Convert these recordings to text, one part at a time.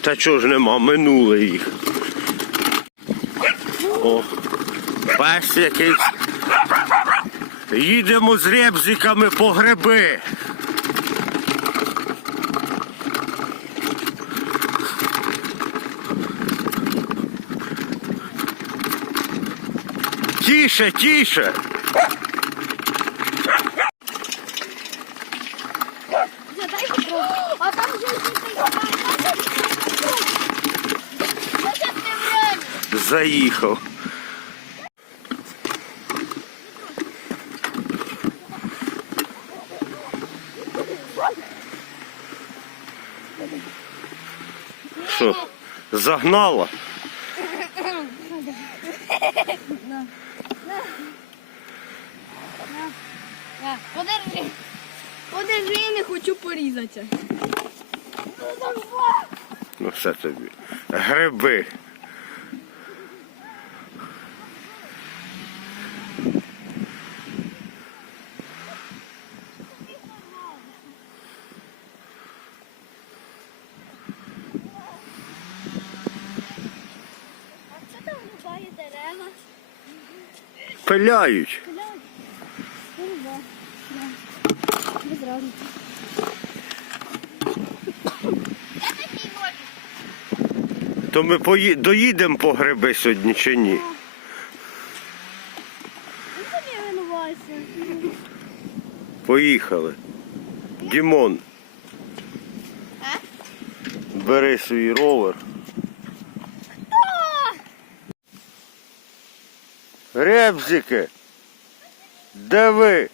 Та чого ж нема, минули їх. О, пес якийсь. Їдемо з ребзиками по гриби. Тише, тише. Задай попробуй. А там же Зачем ты время? Заїхав. Що, загнала? Подержи. Подержи, я не хочу порізатися. Ну все тобі. Гриби. А що там рубає дерева? Пиляють. То ми пої... доїдемо по гриби сьогодні чи ні? Поїхали. Дімон, бери свій ровер. Ребзики, де ви?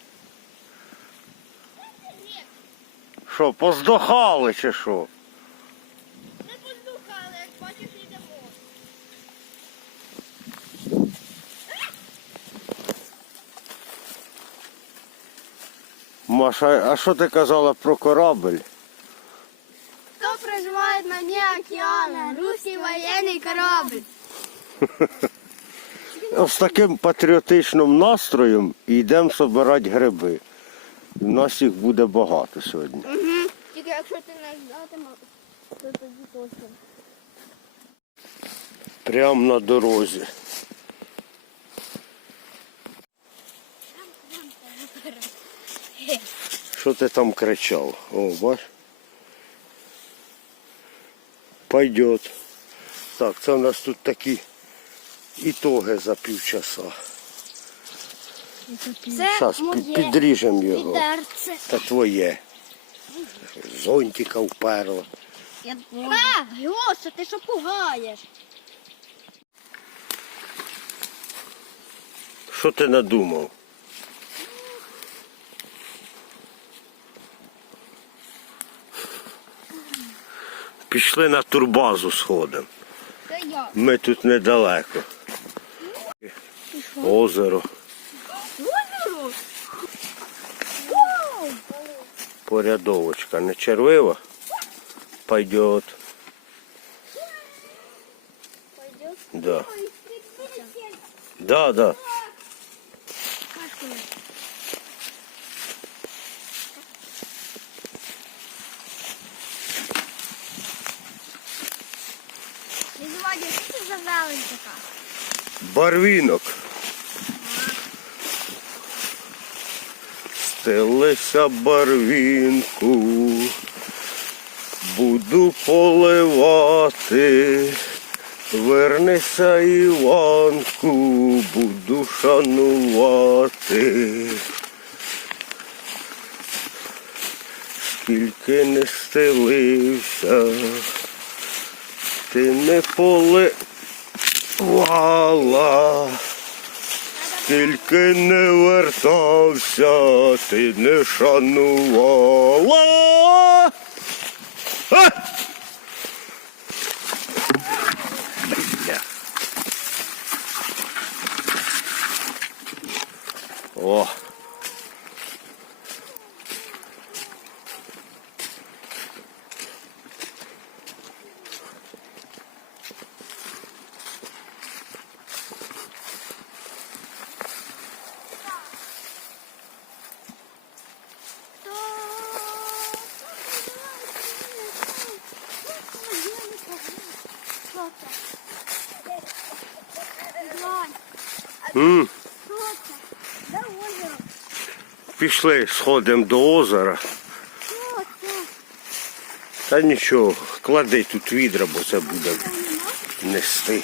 Що, поздохали чи що? Не поздухали, як бачиш, йдемо. Маша, а що ти казала про корабль? Кто проживает на дне океана? Русский военный корабль. З таким патріотичним настроєм йдемо збирати гриби. У нас їх буде багато сьогодні. Угу. Тільки якщо ти не ждатиме, то тоді точно. Прямо на дорозі. Що ти там кричав? О, бач. Пойдет. Так, це у нас тут такі ітоги за півчаса. Зараз підріжемо його. відерце. Та твоє. Зонтика вперла. А, Гоша, ти що пугаєш? Що ти надумав? Пішли на турбазу сходимо. Ми тут недалеко. Озеро. Озеро? Порядовочка. Не червива? Пойдет. Пойдет. Да. Да, да. Барвінок. Стелися барвінку, буду поливати. Вернися, Іванку, буду шанувати. Скільки не стелився, ти не поливала. Скільки не вертався, ти не шанувала. А! О. М? Де озеро? Пішли, сходимо до озера. Та нічого, клади тут відра, бо це буде нести.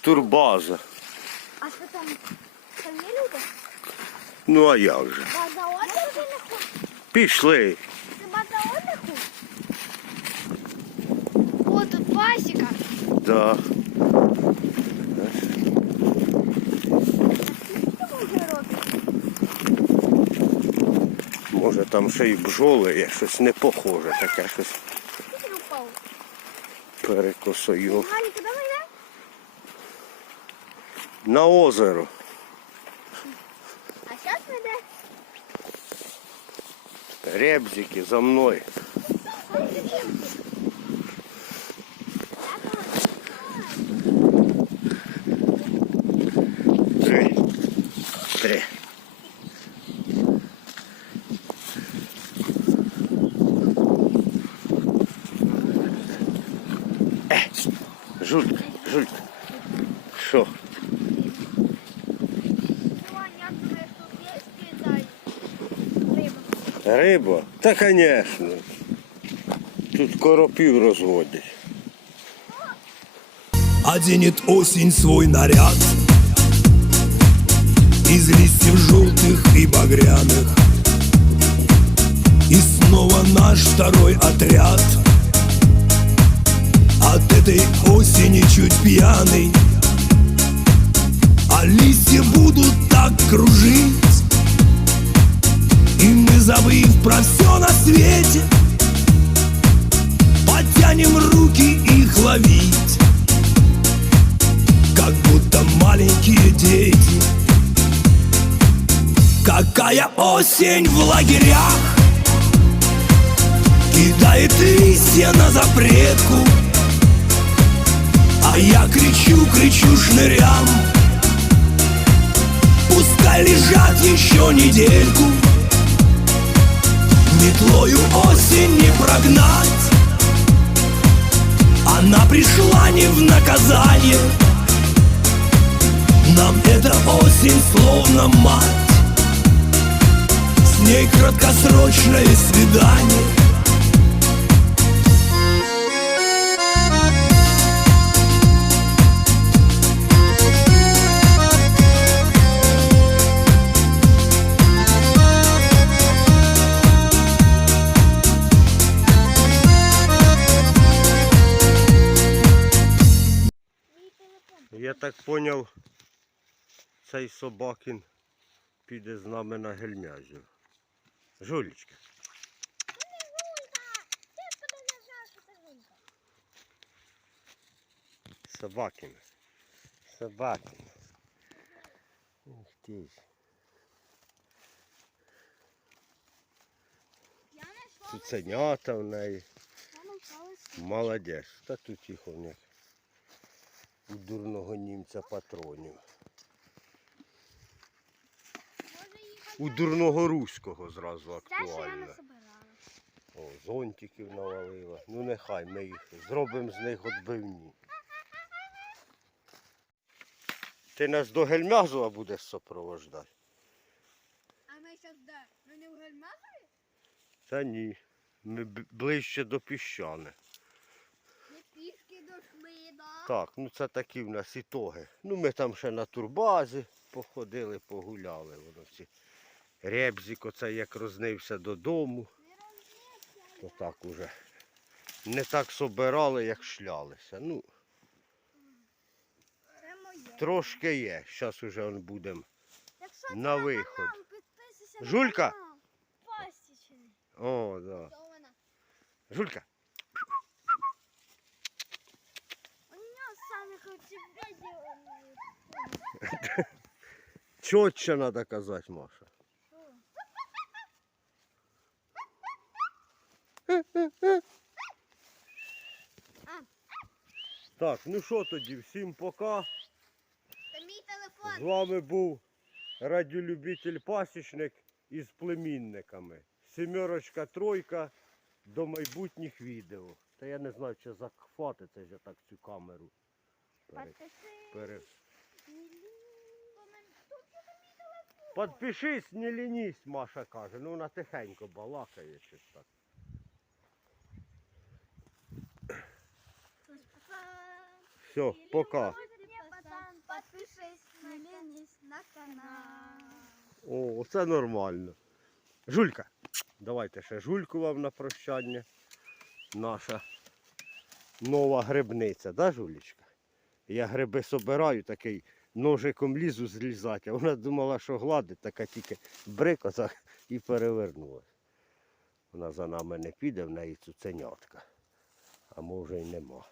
Турбаза. А що там? Там є люди? Ну а як же? Пішли. О, тут пасіка. Да. Що може робити? Може там ще й бджоли є, щось не похоже, таке щось Ти впав. перекосою. Галя, куди ми йдемо? На озеро. А зараз ми йдемо. Ребзики за мною. Три. Е, жулька, жулька. Що? Іван, як думаєш, тут є спітай? Риба. Риба? Та, звісно. Тут коропів розводять. Оденет осень свой наряд из листьев желтых и багряных. И снова наш второй отряд. От этой осени чуть пьяный. А листья будут так кружить. И мы, забыв про все на свете Потянем руки их ловить. Как будто маленькие дети Какая осень в лагерях? Кидает листья на запретку. А я кричу, кричу шнырям. Пускай лежат еще недельку. Метлою осень не прогнать. Она пришла не в наказание. Нам эта осень словно мать С ней краткосрочное свидание Я так поняв, цей собакін піде з нами на гельмязю. Жулечка. Собакін. Собакін. Ух ти ж. Цуценята в неї. Молодець. Та тут їх у них у дурного німця патронів. Може їхати. У дурного руського зразу актуально. О, зонтиків навалила. Ну нехай ми їх зробимо з них відбивні. Ти нас до Гельмязова будеш супровождати? А ми зараз де? Ми не в Гельмазові? Та ні. Ми ближче до піщани. Ми пішки? Так, ну це такі в нас ітоги. Ну ми там ще на турбазі походили, погуляли. Воно ці. Ребзик оце як рознився додому, то так уже не так собирали, як шлялися. Ну, трошки є. Зараз уже он будемо. На виход. Жулька? О, да. Жулька. Чотче треба казати, Маша. Так, ну що тоді, всім пока. Це мій телефон. З вами був радіолюбитель пасічник із племінниками. Сімерочка, тройка, до майбутніх відео. Та я не знаю, чи захватиться ж я так цю камеру. Пере... Пере... Подпишись, не лінись, Маша каже. Ну вона тихенько балакає щось так. Все, пока. О, це нормально. Жулька. Давайте ще жульку вам на прощання. Наша нова грибниця, да, Жулічка? Я гриби собираю, такий ножиком лізу злізати, а вона думала, що гладить, така тільки брикоса і перевернулась. Вона за нами не піде, в неї цуценятка. А може й нема.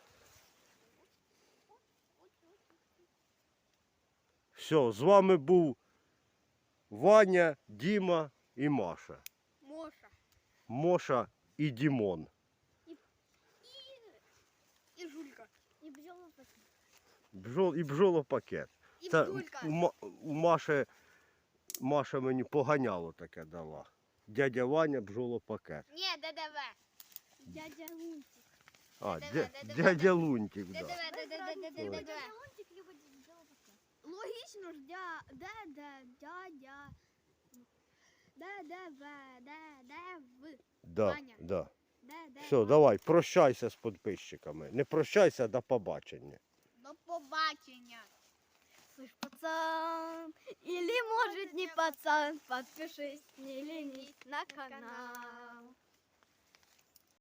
Все, з вами був Ваня, Діма і Маша. Моша. Моша і Дімон. І жулька. І бджола пакет. Бжол, і бжолопакет. І Це бджулька. у, у Маші, Маша мені поганяло таке дала. Дядя Ваня бжолопакет. Ні, ДДВ. Дядя Лунтик. А, дядя Лунтик, ДДВ, да. ДДВ, ДДВ. Логічно ж, дя, де, де, дядя. ДДВ, ДДВ. Да, Ваня. да. ДДВ. Все, давай, прощайся з підписчиками. Не прощайся, до побачення. До побачення. Слышь, пацан, или может не пацан, подпишись, не ленись на канал.